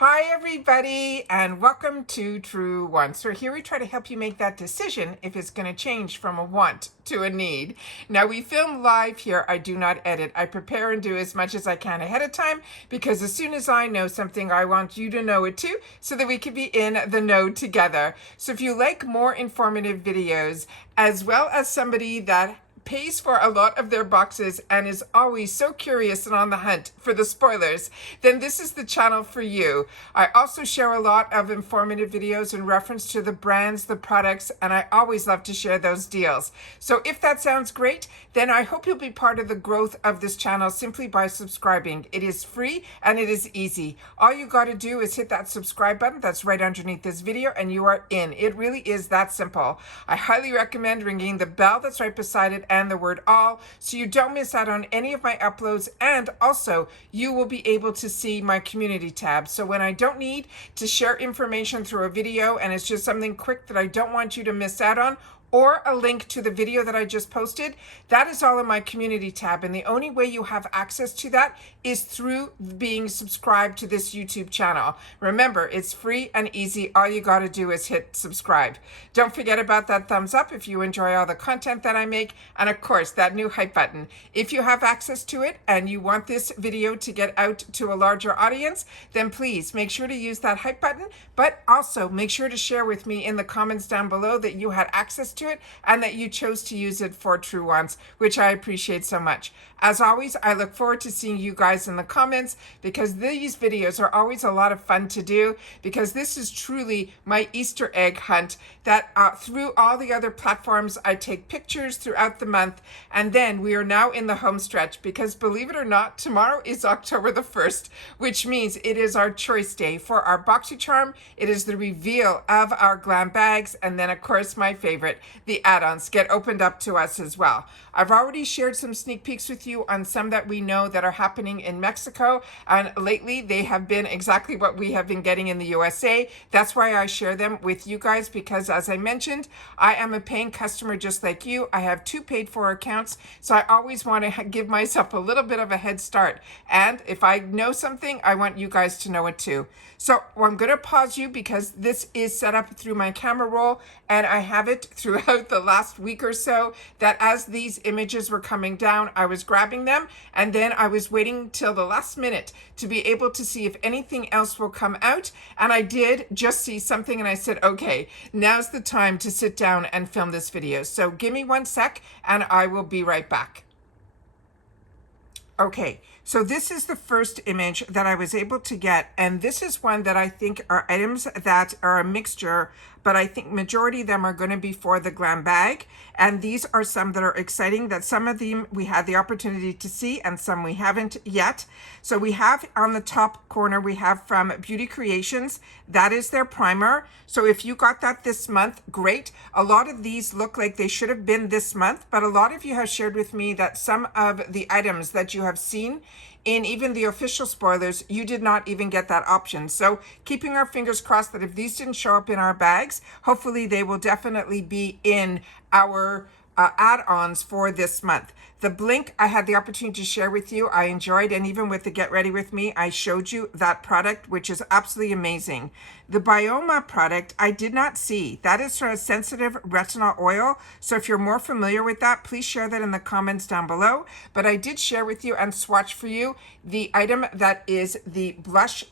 Hi everybody, and welcome to Truewants. So here we try to help you make that decision if it's going to change from a want to a need. Now we film live here. I do not edit. I prepare and do as much as I can ahead of time because as soon as I know something, I want you to know it too so that we can be in the know together. So if you like more informative videos, as well as somebody that pays for a lot of their boxes and is always so curious and on the hunt for the spoilers, then this is the channel for you. I also share a lot of informative videos in reference to the brands, the products, and I always love to share those deals. So if that sounds great, then I hope you'll be part of the growth of this channel simply by subscribing. It is free and it is easy. All you got to do is hit that subscribe button that's right underneath this video and you are in. It really is that simple. I highly recommend ringing the bell that's right beside it and the word all so you don't miss out on any of my uploads, and also you will be able to see my community tab. So when I don't need to share information through a video and it's just something quick that I don't want you to miss out on, or a link to the video that I just posted, that is all in my community tab. And the only way you have access to that is through being subscribed to this YouTube channel. Remember, it's free and easy. All you got to do is hit subscribe. Don't forget about that thumbs up if you enjoy all the content that I make. And of course, that new hype button. If you have access to it and you want this video to get out to a larger audience, then please make sure to use that hype button, but also make sure to share with me in the comments down below that you had access to it and that you chose to use it for Truewants, which I appreciate so much. As always, I look forward to seeing you guys in the comments because these videos are always a lot of fun to do, because this is truly my Easter egg hunt that through all the other platforms I take pictures throughout the month, and then we are now in the home stretch because believe it or not, tomorrow is October the 1st, which means it is our choice day for our BoxyCharm. It is the reveal of our glam bags, and then of course my favorite, the add-ons get opened up to us as well. I've already shared some sneak peeks with you on some that we know that are happening in Mexico, and lately they have been exactly what we have been getting in the USA. That's why I share them with you guys, because as I mentioned, I am a paying customer just like you. I have 2 paid for accounts, so I always want to give myself a little bit of a head start. And if I know something, I want you guys to know it too. So I'm going to pause you because this is set up through my camera roll, and I have it throughout the last week or so that as these images were coming down, I was grabbing them, and then I was waiting till the last minute to be able to see if anything else will come out. And I did just see something, and I said, okay, now's the time to sit down and film this video. So give me 1 sec and I will be right back. Okay, so this is the first image that I was able to get, and this is one that I think are items that are a mixture, but I think majority of them are going to be for the glam bag. And these are some that are exciting, that some of them we had the opportunity to see and some we haven't yet. So we have on the top corner, we have from Beauty Creations. That is their primer. So if you got that this month, great. A lot of these look like they should have been this month, but a lot of you have shared with me that some of the items that you have seen in even the official spoilers, you did not even get that option. So keeping our fingers crossed that if these didn't show up in our bags, hopefully they will definitely be in our add-ons for this month. The Blink, I had the opportunity to share with you. I enjoyed, and even with the Get Ready With Me, I showed you that product, which is absolutely amazing. The Bioma product, I did not see. That is for a sensitive retinol oil. So if you're more familiar with that, please share that in the comments down below. But I did share with you and swatch for you the item that is the blush.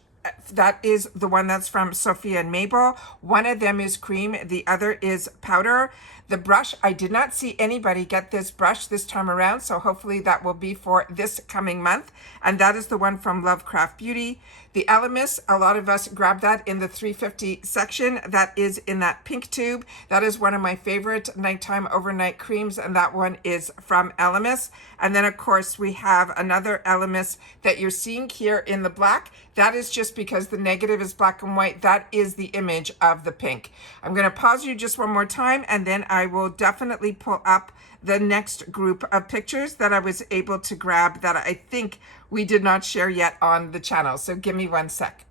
That is the one that's from Sophia and Mabel. One of them is cream, the other is powder. The brush, I did not see anybody get this brush this time around, so hopefully that will be for this coming month. And that is the one from Lovecraft Beauty. The Elemis, a lot of us grabbed that in the 350 section. That is in that pink tube. That is one of my favorite nighttime overnight creams, and that one is from Elemis. And then of course we have another Elemis that you're seeing here in the black. That is just because the negative is black and white. That is the image of the pink. I'm going to pause you just one more time, and then I will definitely pull up the next group of pictures that I was able to grab that I think we did not share yet on the channel. So give me 1 sec.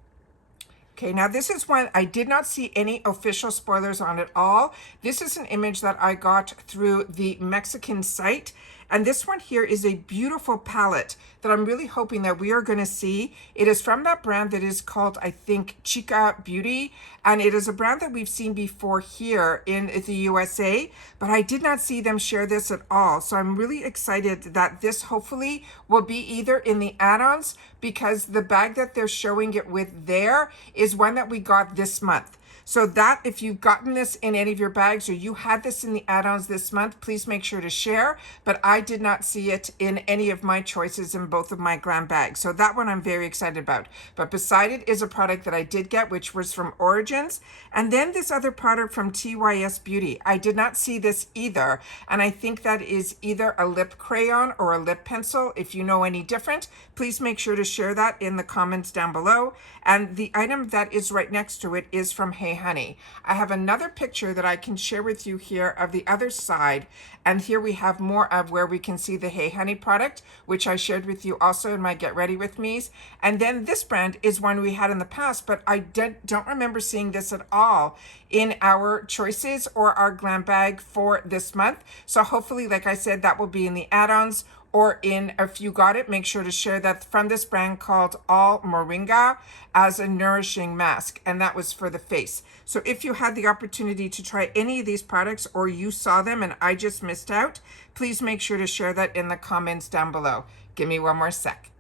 Okay, now this is one I did not see any official spoilers on at all. This is an image that I got through the Mexican site, And this one here is a beautiful palette that I'm really hoping that we are going to see. It is from that brand that is called, I think, Chica Beauty. And it is a brand that we've seen before here in the USA, but I did not see them share this at all. So I'm really excited that this hopefully will be either in the add-ons, because the bag that they're showing it with there is one that we got this month. So that if you've gotten this in any of your bags or you had this in the add-ons this month, please make sure to share. But I did not see it in any of my choices in both of my glam bags. So that one I'm very excited about. But beside it is a product that I did get, which was from Origins. And then this other product from TYS Beauty. I did not see this either. And I think that is either a lip crayon or a lip pencil. If you know any different, please make sure to share that in the comments down below. And the item that is right next to it is from Hey Honey. I have another picture that I can share with you here of the other side. And here we have more of where we can see the Hey Honey product, which I shared with you also in my Get Ready With Me's. And then this brand is one we had in the past, but I don't remember seeing this at all in our choices or our glam bag for this month. So hopefully, like I said, that will be in the add-ons, or in, if you got it, make sure to share that from this brand called All Moringa as a nourishing mask. And that was for the face. So if you had the opportunity to try any of these products or you saw them and I just missed out, please make sure to share that in the comments down below. Give me one more sec.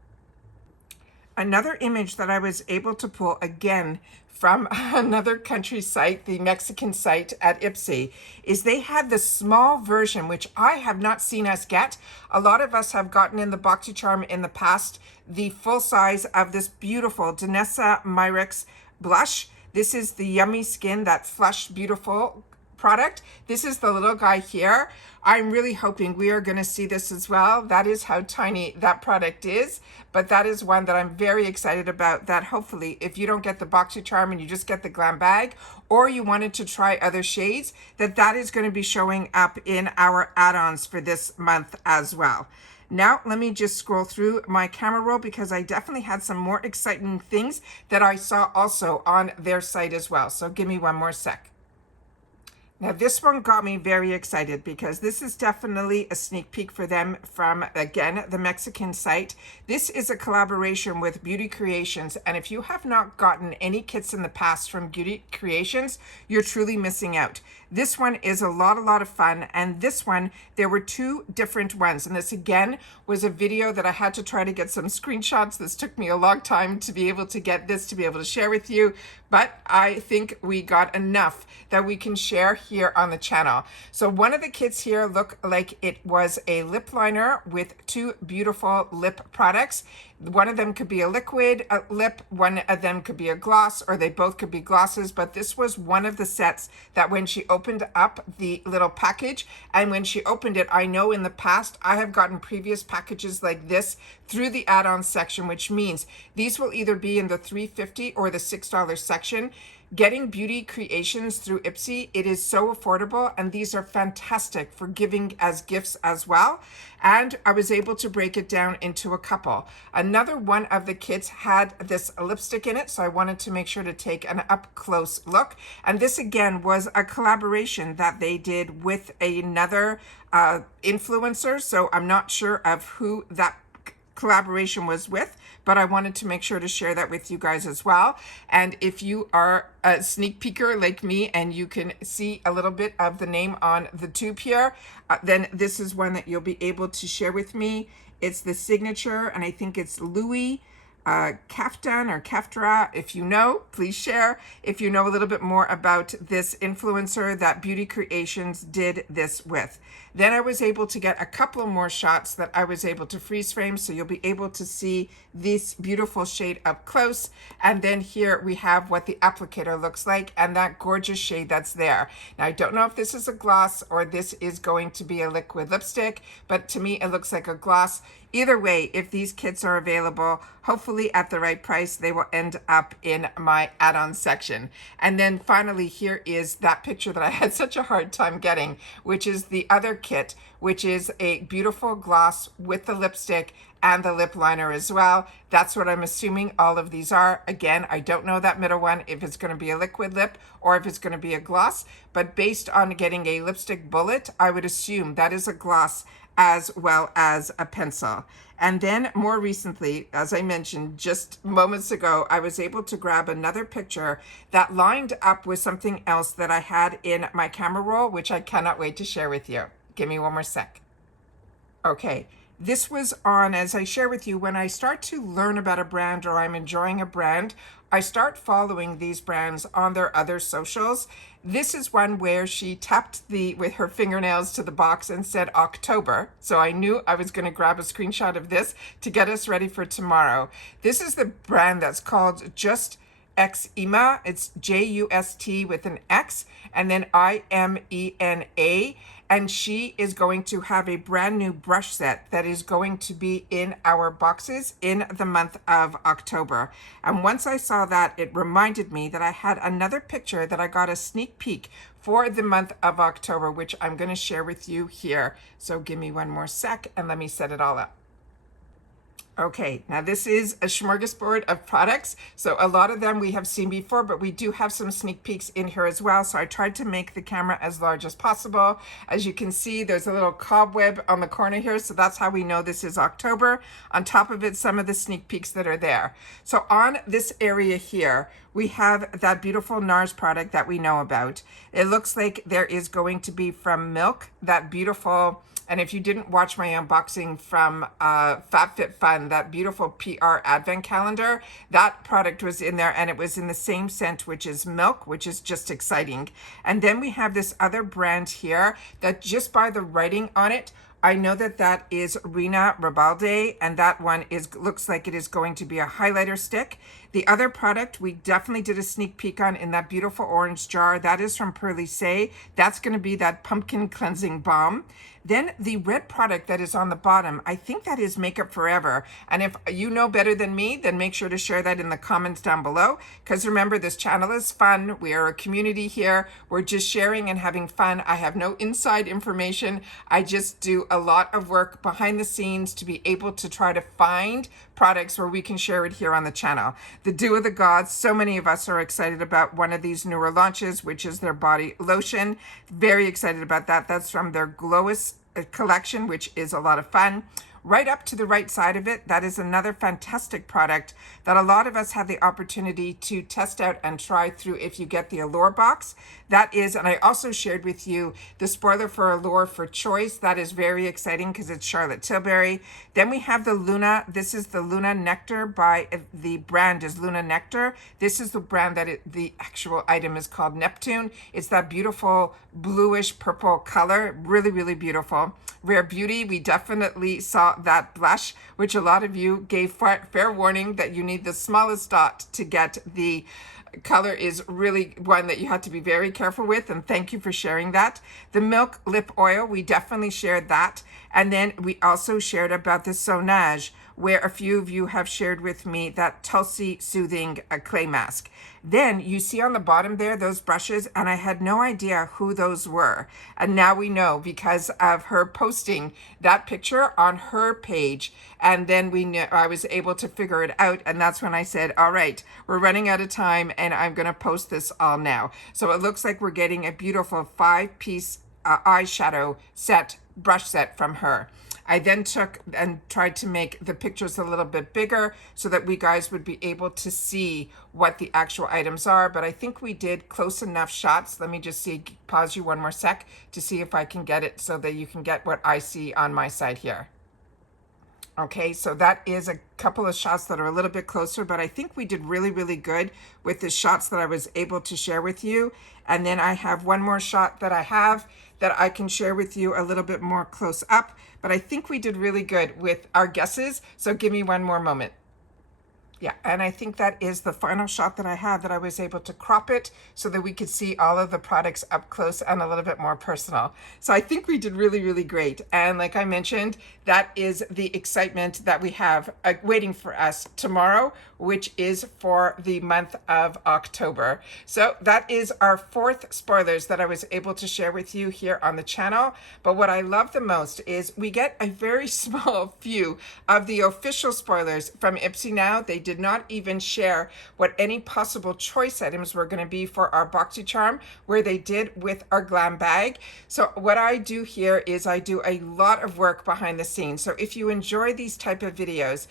Another image that I was able to pull again from another country site, the Mexican site at IPSY, is they had the small version, which I have not seen us get. A lot of us have gotten in the BoxyCharm in the past, the full size of this beautiful Danessa Myricks blush. This is the Yummy Skin, that Flush Beautiful product. This is the little guy here. I'm really hoping we are going to see this as well. That is how tiny that product is, but that is one that I'm very excited about, that hopefully if you don't get the BoxyCharm and you just get the glam bag, or you wanted to try other shades, that is going to be showing up in our add-ons for this month as well. Now, let me just scroll through my camera roll, because I definitely had some more exciting things that I saw also on their site as well. So give me one more sec. Now this one got me very excited, because this is definitely a sneak peek for them from, again, the Mexican site. This is a collaboration with Beauty Creations, and if you have not gotten any kits in the past from Beauty Creations, you're truly missing out. This one is a lot of fun, and this one, there were two different ones, and this again was a video that I had to try to get some screenshots. This took me a long time to be able to get this, to be able to share with you, but I think we got enough that we can share here on the channel. So one of the kits here looked like it was a lip liner with two beautiful lip products. One of them could be a liquid lip, one of them could be a gloss, or they both could be glosses, but this was one of the sets that when she opened up the little package, and when she opened it, I know in the past I have gotten previous packages like this through the add-on section, which means these will either be in the $3.50 or the $6 section. Getting Beauty Creations through IPSY, it is so affordable, and these are fantastic for giving as gifts as well. And I was able to break it down into a couple. Another one of the kits had this lipstick in it, so I wanted to make sure to take an up-close look. And this again was a collaboration that they did with another influencer, so I'm not sure of who that collaboration was with, but I wanted to make sure to share that with you guys as well. And if you are a sneak peeker like me and you can see a little bit of the name on the tube here, then this is one that you'll be able to share with me. It's the signature, and I think it's Louis Kaftan or Kaftra. If you know, please share. If you know a little bit more about this influencer that Beauty Creations did this with. Then I was able to get a couple of more shots that I was able to freeze frame, so you'll be able to see this beautiful shade up close. And then here we have what the applicator looks like, and that gorgeous shade that's there. Now I don't know if this is a gloss or this is going to be a liquid lipstick, but to me it looks like a gloss. Either way, if these kits are available, hopefully at the right price, they will end up in my add-on section. And then finally, here is that picture that I had such a hard time getting, which is the other kit, which is a beautiful gloss with the lipstick and the lip liner as well. That's what I'm assuming all of these are. Again, I don't know that middle one, if it's going to be a liquid lip or if it's going to be a gloss, but based on getting a lipstick bullet, I would assume that is a gloss as well as a pencil. And then more recently, as I mentioned just moments ago, I was able to grab another picture that lined up with something else that I had in my camera roll, which I cannot wait to share with you. Give me one more sec. Okay, this was on, as I share with you, when I start to learn about a brand or I'm enjoying a brand, I start following these brands on their other socials. This is one where she tapped with her fingernails to the box and said October. So I knew I was going to grab a screenshot of this to get us ready for tomorrow. This is the brand that's called Just Xema. It's Just with an X and then Imena. And she is going to have a brand new brush set that is going to be in our boxes in the month of October. And once I saw that, it reminded me that I had another picture that I got a sneak peek for the month of October, which I'm going to share with you here. So give me one more sec and let me set it all up. Okay, now this is a smorgasbord of products. So a lot of them we have seen before, but we do have some sneak peeks in here as well. So I tried to make the camera as large as possible. As you can see, there's a little cobweb on the corner here. So that's how we know this is October. On top of it, some of the sneak peeks that are there. So on this area here, we have that beautiful NARS product that we know about. It looks like there is going to be from Milk, that beautiful. And if you didn't watch my unboxing from FabFitFun, that beautiful PR advent calendar, that product was in there and it was in the same scent, which is Milk, which is just exciting. And then we have this other brand here that just by the writing on it, I know that that is Rina Rabalde, and that one looks like it is going to be a highlighter stick. The other product we definitely did a sneak peek on in that beautiful orange jar. That is from Pearly Say. That's going to be that pumpkin cleansing balm. Then the red product that is on the bottom, I think that is Makeup Forever. And if you know better than me, then make sure to share that in the comments down below. Because remember, this channel is fun. We are a community here. We're just sharing and having fun. I have no inside information. I just do a lot of work behind the scenes to be able to try to find products where we can share it here on the channel. The Dew of the Gods, so many of us are excited about one of these newer launches, which is their body lotion. Very excited about that. That's from their Glowist collection, which is a lot of fun. Right up to the right side of it, that is another fantastic product that a lot of us have the opportunity to test out and try through if you get the Allure box. That is, and I also shared with you the spoiler for Allure for Choice. That is very exciting because it's Charlotte Tilbury. Then we have the Luna. This is the Luna Nectar by, the brand is Luna Nectar. This is the brand that the actual item is called Neptune. It's that beautiful bluish purple color. Really, really beautiful. Rare Beauty, we definitely saw that blush, which a lot of you gave fair warning that you need the smallest dot to get. The color is really one that you had to be very careful with, and thank you for sharing that. The Milk Lip Oil, we definitely shared that. And then we also shared about the Sonage, where a few of you have shared with me that Tulsi Soothing Clay Mask. Then you see on the bottom there, those brushes, and I had no idea who those were. And now we know because of her posting that picture on her page. And then I was able to figure it out. And that's when I said, all right, we're running out of time and I'm going to post this all now. So it looks like we're getting a beautiful 5-piece eyeshadow set, brush set from her. I then took and tried to make the pictures a little bit bigger so that we guys would be able to see what the actual items are. But I think we did close enough shots. Let me just pause you one more sec to see if I can get it so that you can get what I see on my side here. Okay, so that is a couple of shots that are a little bit closer, but I think we did really, really good with the shots that I was able to share with you. And then I have one more shot that I have that I can share with you a little bit more close up, but I think we did really good with our guesses. So give me one more moment. Yeah, and I think that is the final shot that I have, that I was able to crop it so that we could see all of the products up close and a little bit more personal. So I think we did really, really great. And like I mentioned, that is the excitement that we have waiting for us tomorrow, which is for the month of October. So that is our 4th spoilers that I was able to share with you here on the channel. But what I love the most is we get a very small few of the official spoilers from IPSY now. They did not even share what any possible choice items were going to be for our BoxyCharm, where they did with our glam bag. So what I do here is I do a lot of work behind the scenes. So if you enjoy these type of videos,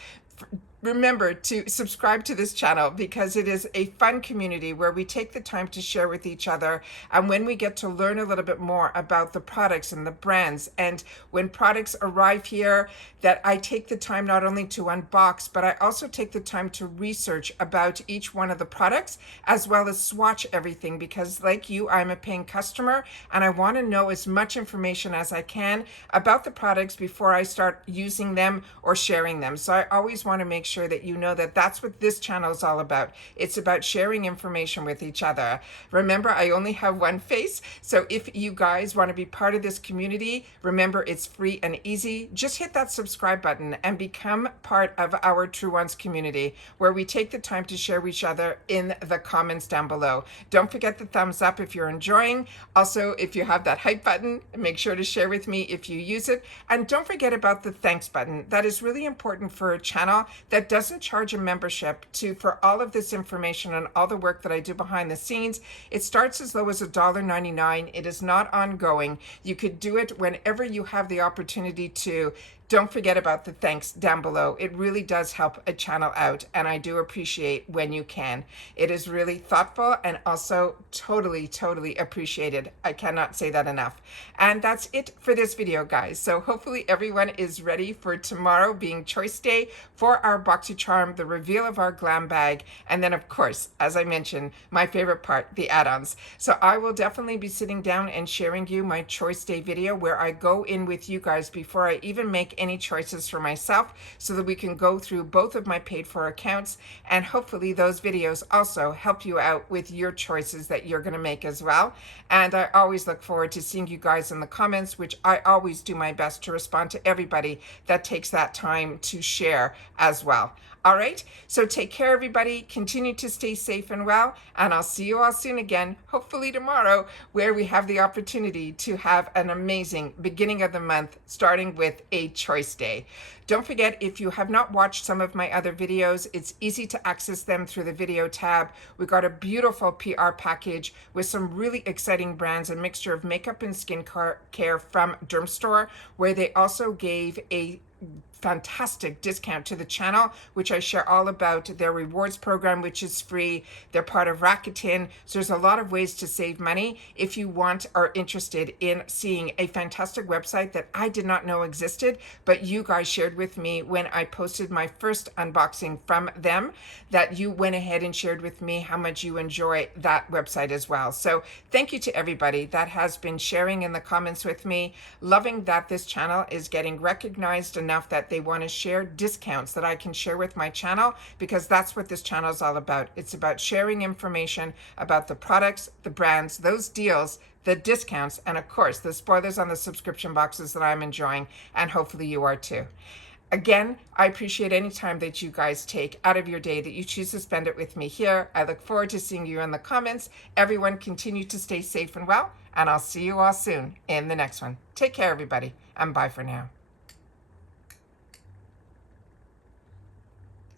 remember to subscribe to this channel, because it is a fun community where we take the time to share with each other. And when we get to learn a little bit more about the products and the brands, and when products arrive here, that I take the time not only to unbox, but I also take the time to research about each one of the products, as well as swatch everything, because like you, I'm a paying customer and I want to know as much information as I can about the products before I start using them or sharing them. So I always want to make sure that you know that that's what this channel is all about. It's about sharing information with each other. Remember, I only have one face, so if you guys want to be part of this community, remember it's free and easy. Just hit that subscribe button and become part of our Truewants community, where we take the time to share with each other in the comments down below. Don't forget the thumbs up if you're enjoying. Also, if you have that hype button, make sure to share with me if you use it. And don't forget about the thanks button. That is really important for a channel that doesn't charge a membership for all of this information and all the work that I do behind the scenes. It starts as low as $1.99. It is not ongoing. You could do it whenever you have the opportunity to. Don't forget about the thanks down below. It really does help a channel out, and I do appreciate when you can. It is really thoughtful and also totally, totally appreciated. I cannot say that enough. And that's it for this video, guys. So hopefully everyone is ready for tomorrow being choice day for our BoxyCharm, the reveal of our glam bag, and then of course, as I mentioned, my favorite part, the add-ons. So I will definitely be sitting down and sharing you my choice day video, where I go in with you guys before I even make any choices for myself, so that we can go through both of my paid for accounts, and hopefully those videos also help you out with your choices that you're going to make as well. And I always look forward to seeing you guys in the comments, which I always do my best to respond to everybody that takes that time to share as well. All right, so take care, everybody. Continue to stay safe and well, and I'll see you all soon again, hopefully tomorrow, where we have the opportunity to have an amazing beginning of the month, starting with a choice day. Don't forget, if you have not watched some of my other videos, it's easy to access them through the video tab. We got a beautiful PR package with some really exciting brands, a mixture of makeup and skincare from Dermstore, where they also gave a fantastic discount to the channel, which I share all about. Their rewards program, which is free. They're part of Rakuten. So there's a lot of ways to save money if you want or interested in seeing a fantastic website that I did not know existed, but you guys shared with me when I posted my first unboxing from them, that you went ahead and shared with me how much you enjoy that website as well. So thank you to everybody that has been sharing in the comments with me, loving that this channel is getting recognized enough that they want to share discounts that I can share with my channel, because that's what this channel is all about. It's about sharing information about the products, the brands, those deals, the discounts, and of course the spoilers on the subscription boxes that I'm enjoying, and hopefully you are too. Again, I appreciate any time that you guys take out of your day, that you choose to spend it with me here. I look forward to seeing you in the comments. Everyone continue to stay safe and well, and I'll see you all soon in the next one. Take care, everybody, and bye for now.